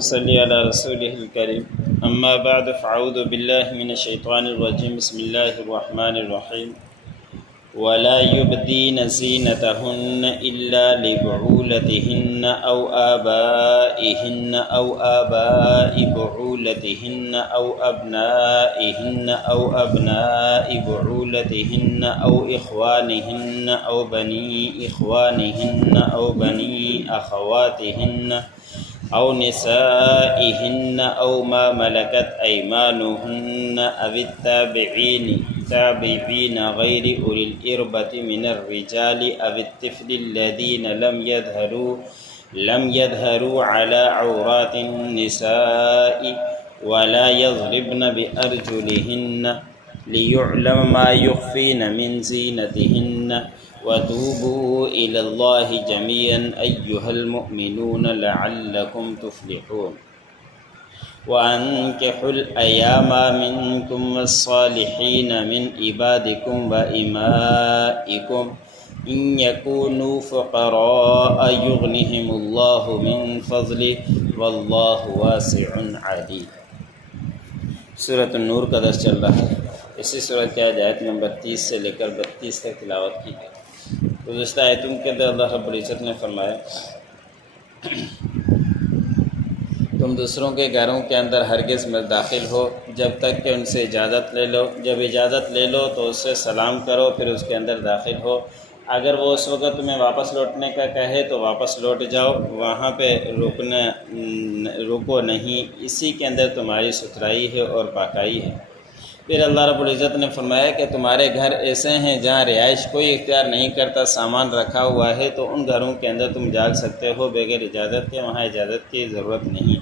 صل على رسوله الكريم اما بعد فاعوذ بالله من الشيطان الرجيم بسم الله الرحمن الرحيم ولا يبدين زينتهن إلا لبعولتهن أو آبائهن أو آباء بعولتهن أو أبنائهن أو أبناء بعولتهن أو إخوانهن أو بني إخوانهن أو بني أخواتهن أو نسائهن أو ما ملكت أيمانهن أو التابعين غير أولي الإربة من الرجال أو الطفل الذين لم يظهروا على عورات النساء ولا يضربن بأرجلهن ليعلم ما يخفين من زينتهن وتوبوا إلى الله جميعا أيها المؤمنون لعلكم تفلحون وأنكحوا الأيام منكم والصالحين من عبادكم وإمائكم إن يكونوا فقراء يغنهم الله من فضله والله واسع عليم۔ سورۃ النور کا درس چل رہا ہے۔ اسی صورت کی آیت نمبر 30 سے لے کر 32 تک تلاوت کی ہے۔ گزشتہ آیتوں کے اندر اللہ رب العزت نے فرمایا تم دوسروں کے گھروں کے اندر ہرگز مت داخل ہو جب تک کہ ان سے اجازت لے لو، جب اجازت لے لو تو اس سے سلام کرو، پھر اس کے اندر داخل ہو۔ اگر وہ اس وقت تمہیں واپس لوٹنے کا کہے تو واپس لوٹ جاؤ، وہاں پہ رکو نہیں، اسی کے اندر تمہاری ستھرائی ہے اور پاکائی ہے۔ پھر اللہ رب العزت نے فرمایا کہ تمہارے گھر ایسے ہیں جہاں رہائش کوئی اختیار نہیں کرتا، سامان رکھا ہوا ہے، تو ان گھروں کے اندر تم جا سکتے ہو بغیر اجازت کے، وہاں اجازت کی ضرورت نہیں۔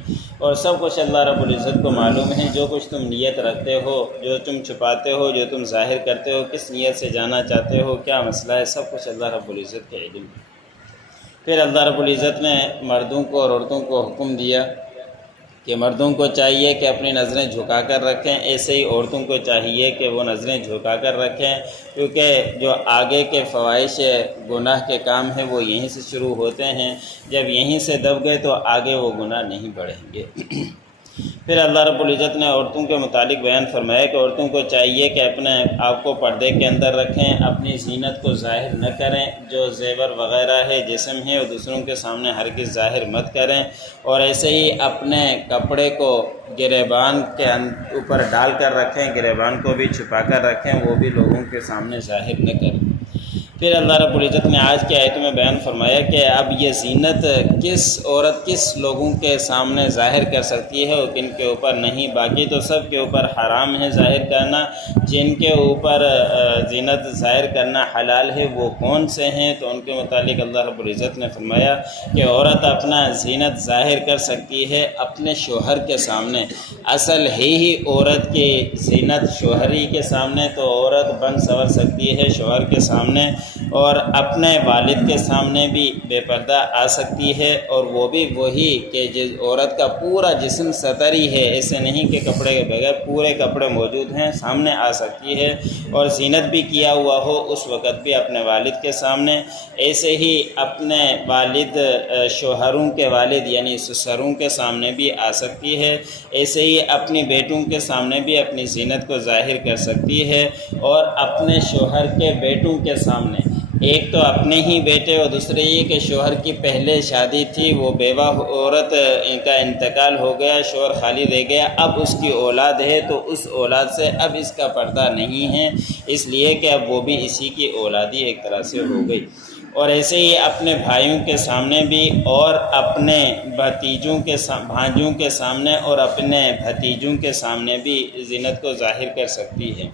اور سب کچھ اللہ رب العزت کو معلوم ہے، جو کچھ تم نیت رکھتے ہو، جو تم چھپاتے ہو، جو تم ظاہر کرتے ہو، کس نیت سے جانا چاہتے ہو، کیا مسئلہ ہے، سب کچھ اللہ رب العزت کے علم ہے۔ پھر اللہ رب العزت نے مردوں کو اور عورتوں کو حکم دیا کہ مردوں کو چاہیے کہ اپنی نظریں جھکا کر رکھیں، ایسے ہی عورتوں کو چاہیے کہ وہ نظریں جھکا کر رکھیں، کیونکہ جو آگے کے فواحش گناہ کے کام ہیں وہ یہیں سے شروع ہوتے ہیں، جب یہیں سے دب گئے تو آگے وہ گناہ نہیں بڑھیں گے۔ پھر اللہ رب العزت نے عورتوں کے متعلق بیان فرمایا کہ عورتوں کو چاہیے کہ اپنے آپ کو پردے کے اندر رکھیں، اپنی زینت کو ظاہر نہ کریں، جو زیور وغیرہ ہے جسم ہے وہ دوسروں کے سامنے ہرگز ظاہر مت کریں، اور ایسے ہی اپنے کپڑے کو گریبان کے اوپر ڈال کر رکھیں، گریبان کو بھی چھپا کر رکھیں، وہ بھی لوگوں کے سامنے ظاہر نہ کریں۔ پھر اللہ رب العزت نے آج کی آیت میں بیان فرمایا کہ اب یہ زینت کس عورت کس لوگوں کے سامنے ظاہر کر سکتی ہے اور کن کے اوپر نہیں، باقی تو سب کے اوپر حرام ہے ظاہر کرنا، جن کے اوپر زینت ظاہر کرنا حلال ہے وہ کون سے ہیں، تو ان کے متعلق اللہ رب العزت نے فرمایا کہ عورت اپنا زینت ظاہر کر سکتی ہے اپنے شوہر کے سامنے۔ اصل ہی عورت کی زینت شوہری کے سامنے، تو عورت بن سنور سکتی ہے شوہر کے سامنے، اور اپنے والد کے سامنے بھی بے پردہ آ سکتی ہے، اور وہ بھی وہی کہ جس عورت کا پورا جسم ستر ہی ہے، ایسے نہیں کہ کپڑے کے بغیر پورے کپڑے موجود ہیں، سامنے آ سکتی ہے، اور زینت بھی کیا ہوا ہو اس وقت بھی اپنے والد کے سامنے، ایسے ہی اپنے والد شوہروں کے والد یعنی سسروں کے سامنے بھی آ سکتی ہے، ایسے ہی اپنی بیٹوں کے سامنے بھی اپنی زینت کو ظاہر کر سکتی ہے، اور اپنے شوہر کے بیٹوں کے سامنے، ایک تو اپنے ہی بیٹے اور دوسرے یہ کہ شوہر کی پہلے شادی تھی، وہ بیوہ عورت ان کا انتقال ہو گیا، شوہر خالی رہ گیا، اب اس کی اولاد ہے تو اس اولاد سے اب اس کا پردہ نہیں ہے، اس لیے کہ اب وہ بھی اسی کی اولادی ایک طرح سے ہو گئی۔ اور ایسے ہی اپنے بھائیوں کے سامنے بھی، اور اپنے بھانجوں کے سامنے اور اپنے بھتیجوں کے سامنے بھی زینت کو ظاہر کر سکتی ہے،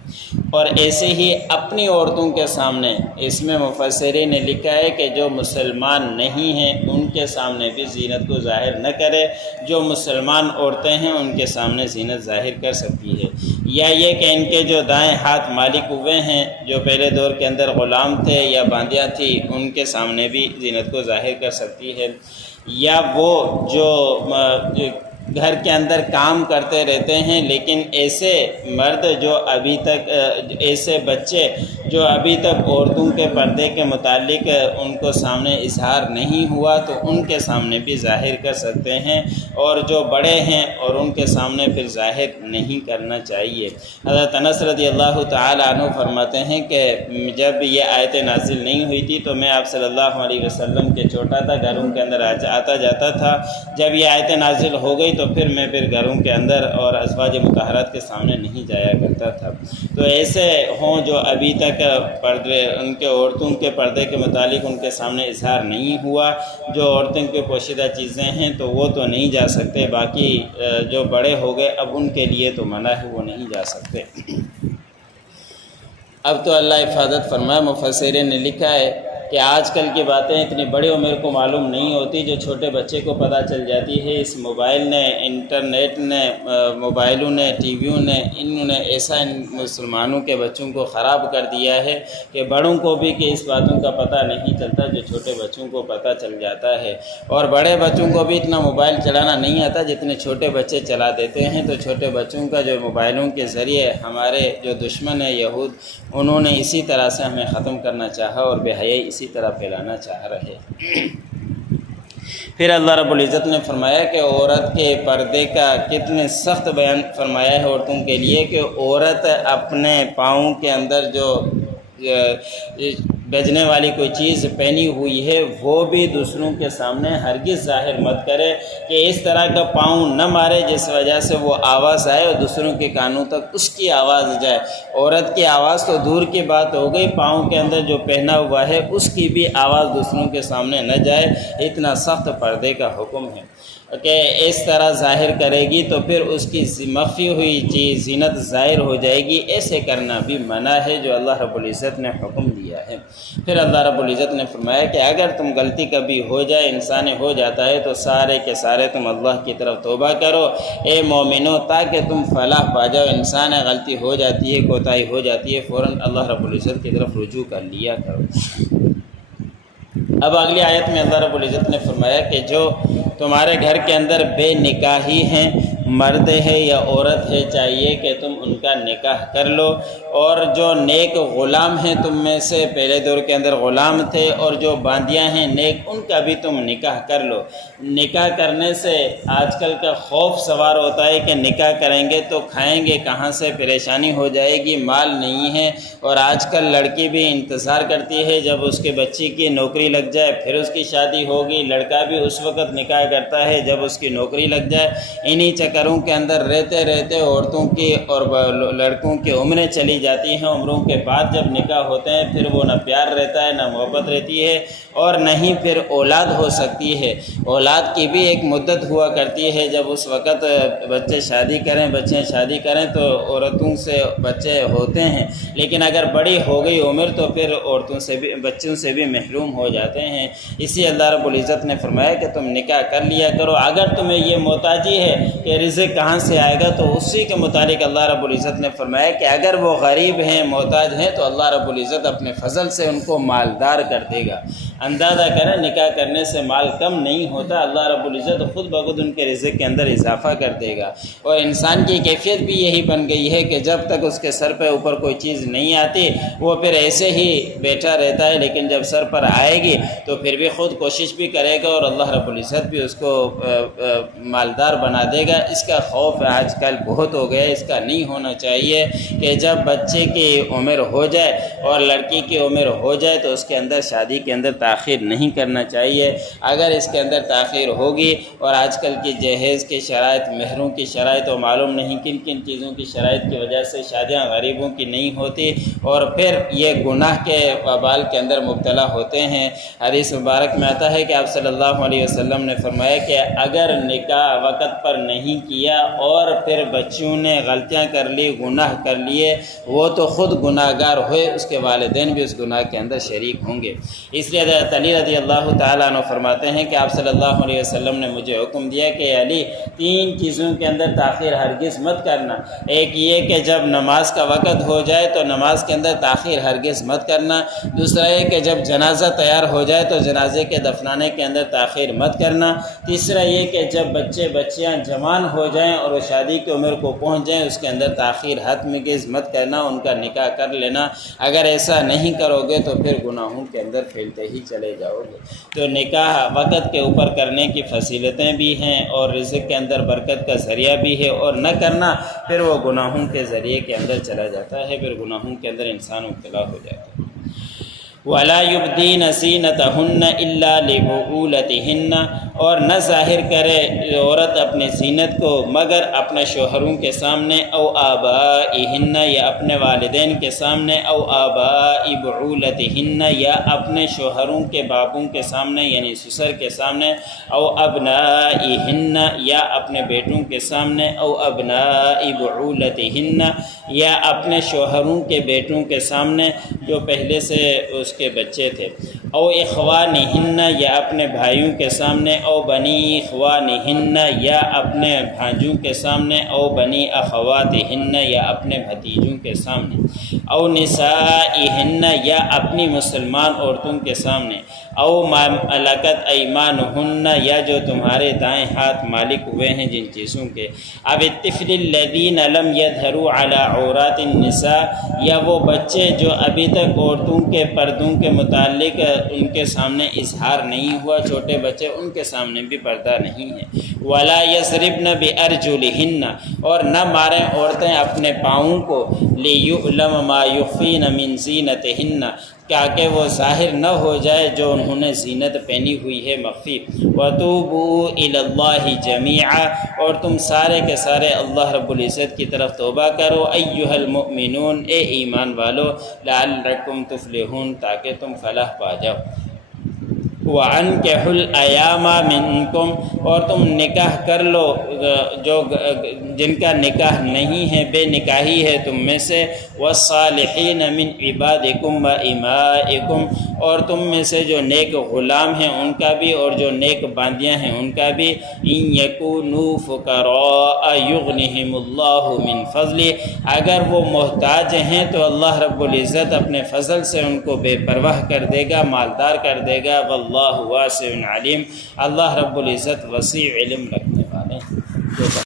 اور ایسے ہی اپنی عورتوں کے سامنے، اس میں مفسرین نے لکھا ہے کہ جو مسلمان نہیں ہیں ان کے سامنے بھی زینت کو ظاہر نہ کرے، جو مسلمان عورتیں ہیں ان کے سامنے زینت ظاہر کر سکتی ہے، یا یہ کہ ان کے جو دائیں ہاتھ مالک ہوئے ہیں، جو پہلے دور کے اندر غلام تھے یا باندیاں تھی، ان کے سامنے بھی زینت کو ظاہر کر سکتی ہے، یا وہ جو گھر کے اندر کام کرتے رہتے ہیں لیکن ایسے مرد جو ابھی تک ایسے بچے جو ابھی تک عورتوں کے پردے کے متعلق ان کو سامنے اظہار نہیں ہوا تو ان کے سامنے بھی ظاہر کر سکتے ہیں، اور جو بڑے ہیں اور ان کے سامنے پھر ظاہر نہیں کرنا چاہیے۔ حضرت انس رضی اللہ تعالی عنہ فرماتے ہیں کہ جب یہ آیت نازل نہیں ہوئی تھی تو میں آپ صلی اللہ علیہ وسلم کے چھوٹا تھا، گھروں کے اندر آتا جاتا تھا۔ جب یہ آیت نازل ہو گئی تو پھر میں گھروں کے اندر اور ازواج مطہرات کے سامنے نہیں جایا کرتا تھا۔ تو ایسے ہوں جو ابھی تک پردے ان کے عورتوں کے پردے کے متعلق ان کے سامنے اظہار نہیں ہوا، جو عورتوں کے پوشیدہ چیزیں ہیں تو وہ تو نہیں جا سکتے، باقی جو بڑے ہو گئے اب ان کے لیے تو منع ہے، وہ نہیں جا سکتے۔ اب تو اللہ حفاظت فرمائے، مفسرین نے لکھا ہے کہ آج کل کی باتیں اتنی بڑی عمر کو معلوم نہیں ہوتی، جو چھوٹے بچے کو پتہ چل جاتی ہے۔ اس موبائل نے، انٹرنیٹ نے، موبائلوں نے، ٹی ویوں نے، انہوں نے ایسا ان مسلمانوں کے بچوں کو خراب کر دیا ہے کہ بڑوں کو بھی کہ اس باتوں کا پتہ نہیں چلتا جو چھوٹے بچوں کو پتہ چل جاتا ہے، اور بڑے بچوں کو بھی اتنا موبائل چلانا نہیں آتا جتنے چھوٹے بچے چلا دیتے ہیں۔ تو چھوٹے بچوں کا جو موبائلوں کے ذریعے ہمارے جو دشمن ہیں یہود، انہوں نے اسی طرح سے ہمیں ختم کرنا چاہا اور بے حیائی اسی طرح پھیلانا چاہ رہے۔ پھر اللہ رب العزت نے فرمایا کہ عورت کے پردے کا کتنے سخت بیان فرمایا ہے عورتوں کے لیے، کہ عورت اپنے پاؤں کے اندر جو بجنے والی کوئی چیز پہنی ہوئی ہے وہ بھی دوسروں کے سامنے ہرگز ظاہر مت کرے، کہ اس طرح کا پاؤں نہ مارے جس وجہ سے وہ آواز آئے اور دوسروں کے کانوں تک اس کی آواز جائے۔ عورت کی آواز تو دور کی بات ہو گئی، پاؤں کے اندر جو پہنا ہوا ہے اس کی بھی آواز دوسروں کے سامنے نہ جائے۔ اتنا سخت پردے کا حکم ہے کہ اس طرح ظاہر کرے گی تو پھر اس کی مخفی ہوئی چیز زینت ظاہر ہو جائے گی۔ ایسے کرنا بھی منع ہے جو اللہ رب العزت نے حکم دیا ہے۔ پھر اللہ رب العزت نے فرمایا کہ اگر تم غلطی کبھی ہو جائے، انسان ہو جاتا ہے، تو سارے کے سارے تم اللہ کی طرف توبہ کرو اے مومنو، تاکہ تم فلاح پا جاؤ۔ انسان غلطی ہو جاتی ہے، کوتاہی ہو جاتی ہے، فوراً اللہ رب العزت کی طرف رجوع کر لیا کرو۔ اب اگلی آیت میں اللہ رب العزت نے فرمایا کہ جو تمہارے گھر کے اندر بے نکاحی ہیں، مرد ہے یا عورت ہے، چاہیے کہ تم ان کا نکاح کر لو، اور جو نیک غلام ہیں تم میں سے، پہلے دور کے اندر غلام تھے، اور جو باندیاں ہیں نیک، ان کا بھی تم نکاح کر لو۔ نکاح کرنے سے آج کل کا خوف سوار ہوتا ہے کہ نکاح کریں گے تو کھائیں گے کہاں سے، پریشانی ہو جائے گی، مال نہیں ہے، اور آج کل لڑکی بھی انتظار کرتی ہے جب اس کے بچی کی نوکری لگ جائے پھر اس کی شادی ہوگی، لڑکا بھی اس وقت نکاح کرتا ہے جب اس کی نوکری لگ جائے۔ انہی چکروں کے اندر رہتے رہتے عورتوں کی اور لڑکوں کی عمریں چلی جاتی ہیں، عمروں کے بعد جب نکاح ہوتے ہیں پھر وہ نہ پیار رہتا ہے، نہ محبت رہتی ہے، اور نہ ہی پھر اولاد ہو سکتی ہے۔ اولاد کی بھی ایک مدت ہوا کرتی ہے، جب اس وقت بچے شادی کریں تو عورتوں سے بچے ہوتے ہیں، لیکن اگر بڑی ہو گئی عمر تو پھر عورتوں سے بھی، بچوں سے بھی محروم ہو جاتے ہیں۔ اسی اللہ رب العزت نے فرمایا کہ تم نکاح کر لیا کرو۔ اگر تمہیں یہ محتاجی ہے کہ رزق کہاں سے آئے گا تو اسی کے متعلق اللہ رب العزت نے فرمایا کہ اگر وہ غریب ہیں، محتاج ہیں، تو اللہ رب العزت اپنے فضل سے ان کو مالدار کر دے گا۔ اندازہ کریں نکاح کرنے سے مال کم نہیں ہوتا، اللہ رب العزت خود بخود ان کے رزق کے اندر اضافہ کر دے گا۔ اور انسان کی کیفیت بھی یہی بن گئی ہے کہ جب تک اس کے سر پہ اوپر کوئی چیز نہیں آتی وہ پھر ایسے ہی بیٹھا رہتا ہے، لیکن جب سر پر آئے گی تو پھر بھی خود کوشش بھی کرے گا اور اللہ رب العزت بھی اس کو مالدار بنا دے گا۔ اس کا خوف آج کل بہت ہو گیا، اس کا نہیں ہونا چاہیے کہ جب بچے کی عمر ہو جائے اور لڑکی کی عمر ہو جائے تو اس کے اندر شادی کے اندر تاخیر نہیں کرنا چاہیے۔ اگر اس کے اندر تاخیر ہوگی، اور آج کل کی جہیز کی شرائط، مہروں کی شرائط، و معلوم نہیں کن کن چیزوں کی شرائط کی وجہ سے شادیاں غریبوں کی نہیں ہوتی، اور پھر یہ گناہ کے وبال کے اندر مبتلا ہوتے ہیں۔ حدیث مبارک میں آتا ہے کہ آپ صلی اللہ علیہ وسلم نے فرمایا کہ اگر نکاح وقت پر نہیں کیا اور پھر بچوں نے غلطیاں کر لی، گناہ کر لیے، وہ تو خود گناہ گار ہوئے، اس کے والدین بھی اس گناہ کے اندر شریک ہوں گے۔ اس لیے حضرت علی رضی اللہ تعالیٰ عنہ فرماتے ہیں کہ آپ صلی اللہ علیہ وسلم نے مجھے حکم دیا کہ علی، 3 چیزوں کے اندر تاخیر ہرگز مت کرنا۔ ایک یہ کہ جب نماز کا وقت ہو جائے تو نماز کے اندر تاخیر ہرگز مت کرنا۔ دوسرا یہ کہ جب جنازہ تیار ہو جائے تو جنازے کے دفنانے کے اندر تاخیر مت کرنا۔ تیسرا یہ کہ جب بچے بچیاں جوان ہو جائیں اور وہ شادی کی عمر کو پہنچ جائیں، اس کے اندر تاخیر حتمی گز مت کرنا، ان کا نکاح کر لینا۔ اگر ایسا نہیں کرو گے تو پھر گناہوں کے اندر پھیلتے ہی چلے جاؤ گے۔ تو نکاح وقت کے اوپر کرنے کی فضیلتیں بھی ہیں اور رزق کے اندر برکت کا ذریعہ بھی ہے، اور نہ کرنا پھر وہ گناہوں کے ذریعے کے اندر چلا جاتا ہے، پھر گناہوں کے اندر انسان مبتلا ہو جاتا ہے۔ وَلَا يُبْدِينَ زِينَتَهُنَّ إِلَّا لِبُعُولَتِهِنَّ، اور نہ ظاہر کرے عورت اپنے زینت کو مگر اپنے شوہروں کے سامنے، او آبائہن، یا اپنے والدین کے سامنے، او آبائی بعولتہن، یا اپنے شوہروں کے باپوں کے سامنے یعنی سسر کے سامنے، او ابنائہن، یا اپنے بیٹوں کے سامنے، او ابنائی بعولتہن، یا اپنے شوہروں کے بیٹوں کے سامنے جو پہلے سے اس کے بچے تھے، او اخوانہن، یا اپنے بھائیوں کے سامنے، او بنی اخوانہن، یا اپنے بھانجوں کے سامنے، او بنی اخواتہن، یا اپنے بھتیجوں کے سامنے، او نسائہن، یا اپنی مسلمان عورتوں کے سامنے، او ما ملکت ایمانہن، یا جو تمہارے دائیں ہاتھ مالک ہوئے ہیں جن چیزوں کے، اب الطفل الذین لم یظہروا علی عورات النساء، یا وہ بچے جو ابھی تک عورتوں کے پردوں کے متعلق ان کے سامنے اظہار نہیں ہوا، چھوٹے بچے، ان کے سامنے بھی پردہ نہیں ہے۔ ولا یضربن بارجلہن، اور نہ ماریں عورتیں اپنے پاؤں کو، لیعلم ما یخفین من زینتہن، تاکہ وہ ظاہر نہ ہو جائے جو انہوں نے زینت پہنی ہوئی ہے مخفی۔ وَتُوبُوا إِلَى اللَّهِ جَمِيعًا، اور تم سارے کے سارے اللہ رب العزت کی طرف توبہ کرو، ایھا المؤمنون، اے ایمان والو، لعلکم تفلحون، تاکہ تم فلاح پا جاؤ۔ وَأَنكِحُوا الْأَيَامَ مِنکم، اور تم نکاح کر لو جو جن کا نکاح نہیں ہے، بے نکاحی ہے تم میں سے، وَالصَّالِحِينَ مِنْ عِبَادِكُمْ وَإِمَائِكُمْ، اور تم میں سے جو نیک غلام ہیں ان کا بھی اور جو نیک باندیاں ہیں ان کا بھی، إِن يَكُونُوا فُقَرَاءَ يُغْنِهِمُ اللَّهُ مِنْ فَضْلِهِ، اگر وہ محتاج ہیں تو اللہ رب العزت اپنے فضل سے ان کو بے پرواہ کر دے گا، مالدار کر دے گا۔ واللہ واسع علیم، اللہ رب العزت وسیع علم رکھنے والے ہیں۔